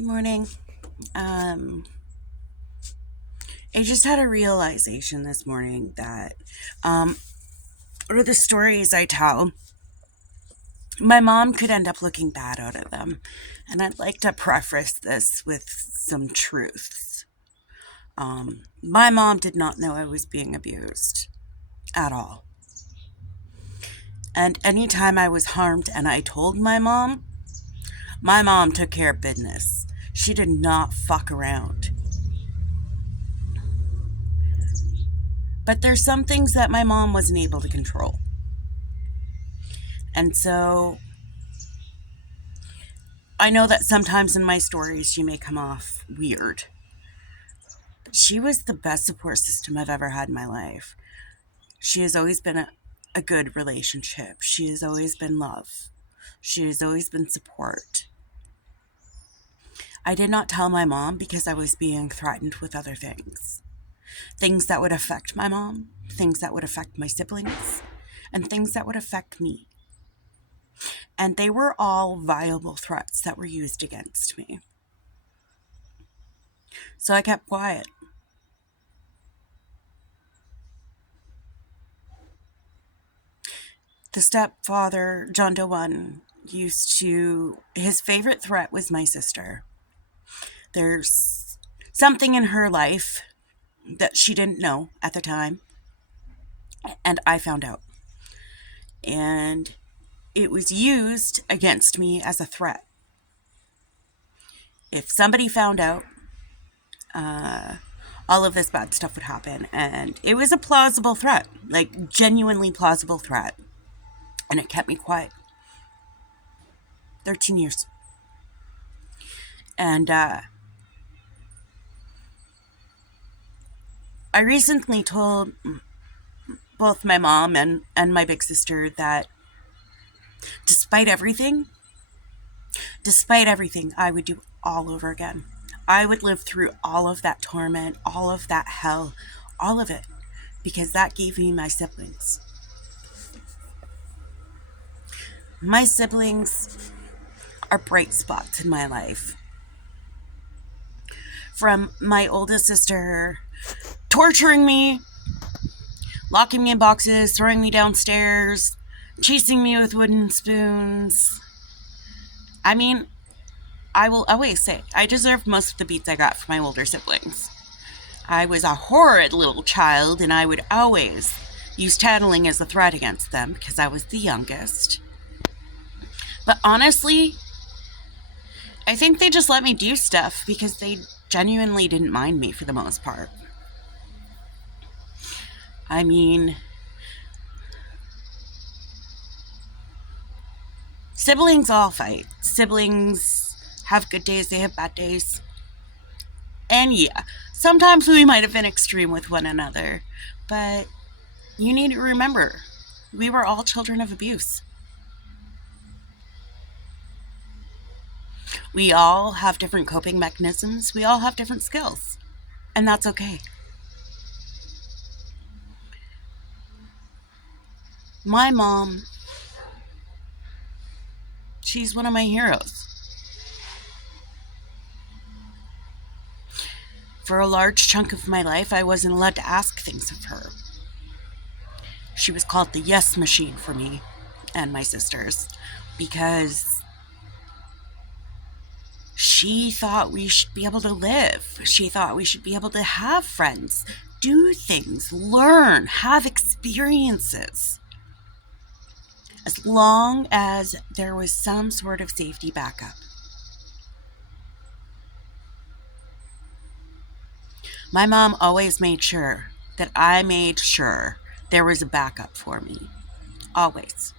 Good morning. Um, I just had a realization this morning that um, one of the stories I tell, my mom could end up looking bad out of them. And I'd like to preface this with some truths. My mom did not know I was being abused at all. And anytime I was harmed and I told my mom took care of business. She did not fuck around. But there's some things that my mom wasn't able to control. And so I know that sometimes in my stories she may come off weird. But she was the best support system I've ever had in my life. She has always been a good relationship. She has always been love. She has always been support. I did not tell my mom because I was being threatened with other things. Things that would affect my mom, things that would affect my siblings, and things that would affect me. And they were all viable threats that were used against me. So I kept quiet. The stepfather, John Doe 1, his favorite threat was my sister. There's something in her life that she didn't know at the time, and I found out. And it was used against me as a threat. If somebody found out, all of this bad stuff would happen. And it was a plausible threat, like genuinely plausible threat. And it kept me quiet. 13 years. And I recently told both my mom and my big sister that despite everything, I would do all over again. I would live through all of that torment, all of that hell, all of it, because that gave me my siblings. My siblings are bright spots in my life. From my oldest sister torturing me, locking me in boxes, throwing me downstairs, chasing me with wooden spoons. I mean, I will always say, I deserved most of the beats I got from my older siblings. I was a horrid little child, and I would always use tattling as a threat against them because I was the youngest. But honestly, I think they just let me do stuff because they genuinely didn't mind me for the most part. I mean, siblings all fight. Siblings have good days, they have bad days. And yeah, sometimes we might have been extreme with one another, but you need to remember, we were all children of abuse. We all have different coping mechanisms. We all have different skills. And that's okay. My mom, she's one of my heroes. For a large chunk of my life, I wasn't allowed to ask things of her. She was called the yes machine for me and my sisters because she thought we should be able to live. She thought we should be able to have friends, do things, learn, have experiences. As long as there was some sort of safety backup. My mom always made sure that I made sure there was a backup for me. Always.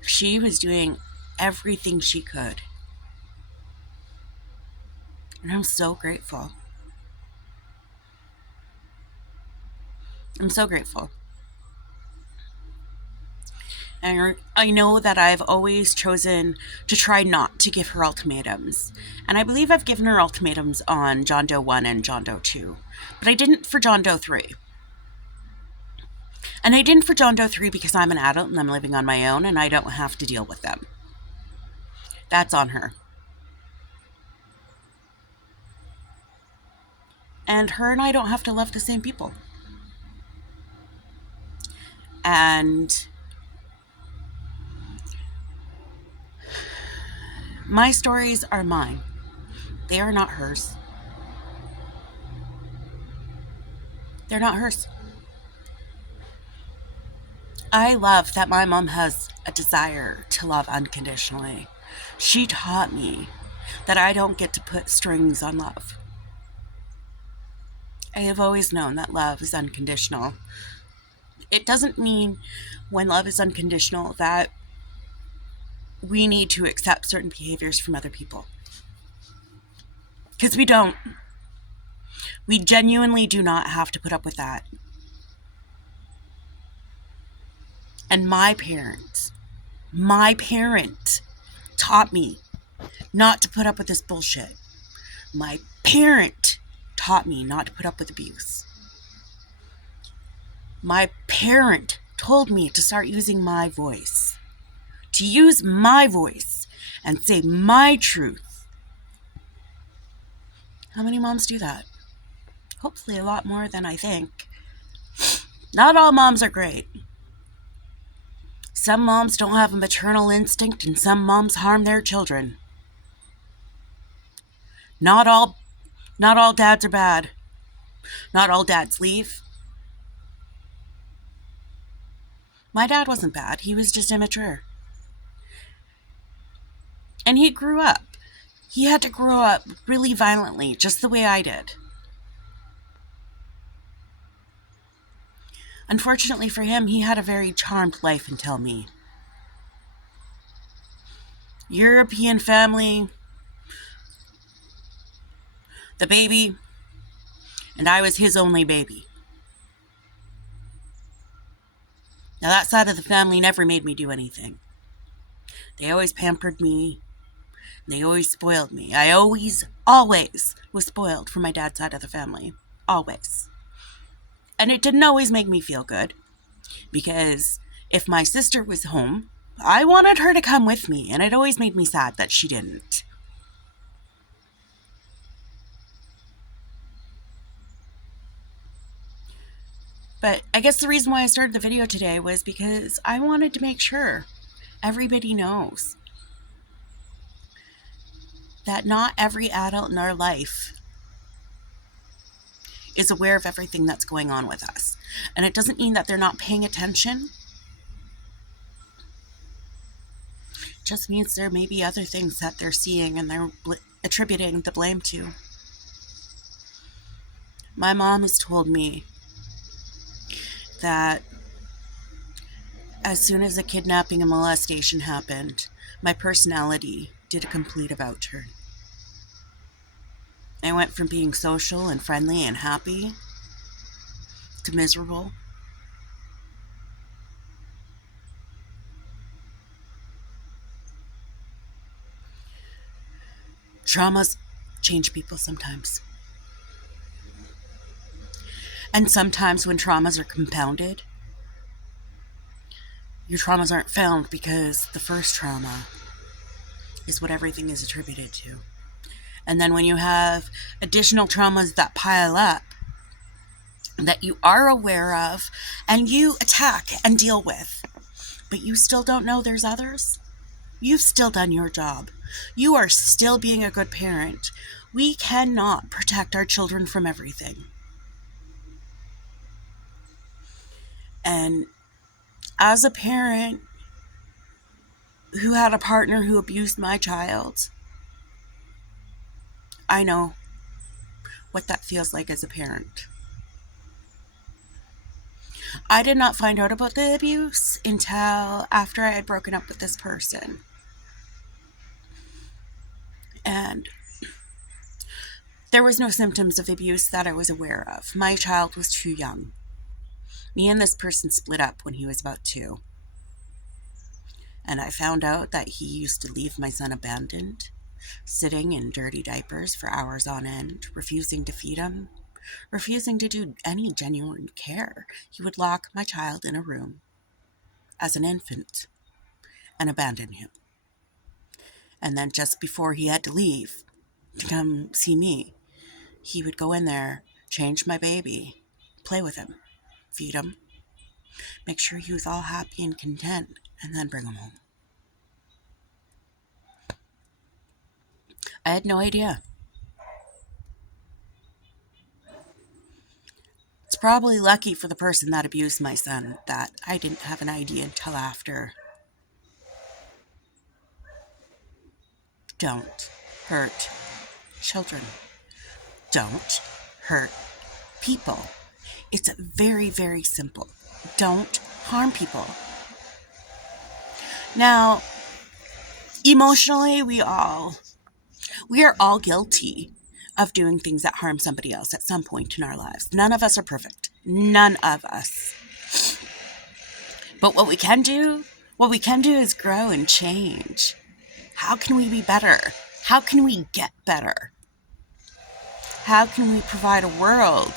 She was doing everything she could. And I'm so grateful. I'm so grateful. And I know that I've always chosen to try not to give her ultimatums. And I believe I've given her ultimatums on John Doe 1 and John Doe 2. But I didn't for John Doe 3. And I didn't for John Doe 3 because I'm an adult and I'm living on my own and I don't have to deal with them. That's on her. And her and I don't have to love the same people. And my stories are mine. They are not hers. They're not hers. I love that my mom has a desire to love unconditionally. She taught me that I don't get to put strings on love. I have always known that love is unconditional. It doesn't mean when love is unconditional that we need to accept certain behaviors from other people. Because we don't. We genuinely do not have to put up with that. And my parent taught me not to put up with this bullshit. My parent taught me not to put up with abuse. My parent told me to start using my voice. To use my voice and say my truth. How many moms do that? Hopefully a lot more than I think. Not all moms are great. Some moms don't have a maternal instinct and some moms harm their children. Not all dads are bad. Not all dads leave. My dad wasn't bad. He was just immature. And he grew up. He had to grow up really violently, just the way I did. Unfortunately for him, he had a very charmed life until me. European family, the baby, and I was his only baby. Now that side of the family never made me do anything. They always pampered me. They always spoiled me. I always was spoiled from my dad's side of the family. Always. And it didn't always make me feel good. Because if my sister was home, I wanted her to come with me. And it always made me sad that she didn't. But I guess the reason why I started the video today was because I wanted to make sure everybody knows that not every adult in our life is aware of everything that's going on with us. And it doesn't mean that they're not paying attention. It just means there may be other things that they're seeing and they're attributing the blame to. My mom has told me that as soon as a kidnapping and molestation happened, my personality did a complete about turn. I went from being social and friendly and happy to miserable. Traumas change people sometimes. And sometimes when traumas are compounded, your traumas aren't found because the first trauma is what everything is attributed to. And then when you have additional traumas that pile up, that you are aware of, and you attack and deal with, but you still don't know there's others, you've still done your job. You are still being a good parent. We cannot protect our children from everything. And as a parent who had a partner who abused my child, I know what that feels like as a parent. I did not find out about the abuse until after I had broken up with this person. And there was no symptoms of abuse that I was aware of. My child was too young. Me and this person split up when he was about 2. And I found out that he used to leave my son abandoned, sitting in dirty diapers for hours on end, refusing to feed him, refusing to do any genuine care. He would lock my child in a room as an infant and abandon him. And then just before he had to leave to come see me, he would go in there, change my baby, play with him, feed him, make sure he was all happy and content, and then bring him home. I had no idea. It's probably lucky for the person that abused my son that I didn't have an idea until after. Don't hurt children. Don't hurt people. It's very, very simple. Don't harm people. Now, emotionally, we are all guilty of doing things that harm somebody else at some point in our lives. None of us are perfect. None of us. But what we can do is grow and change. How can we be better? How can we get better? How can we provide a world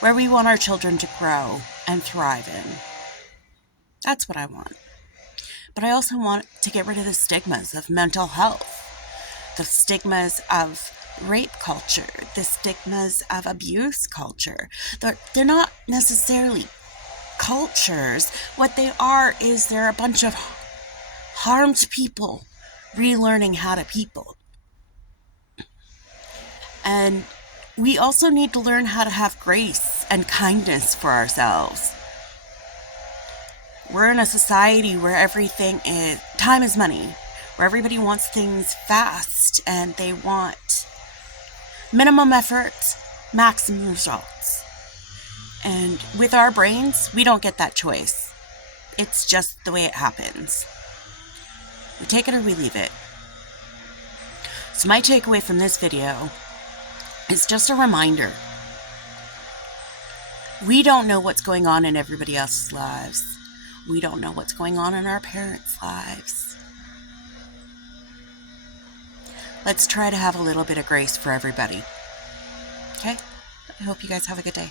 where we want our children to grow and thrive in? That's what I want. But I also want to get rid of the stigmas of mental health, the stigmas of rape culture, the stigmas of abuse culture. They're not necessarily cultures. What they are is they're a bunch of harmed people relearning how to people. And we also need to learn how to have grace and kindness for ourselves. We're in a society where time is money, where everybody wants things fast and they want minimum effort, maximum results. And with our brains, we don't get that choice. It's just the way it happens. We take it or we leave it. So my takeaway from this video is just a reminder. We don't know what's going on in everybody else's lives. We don't know what's going on in our parents' lives. Let's try to have a little bit of grace for everybody. Okay? I hope you guys have a good day.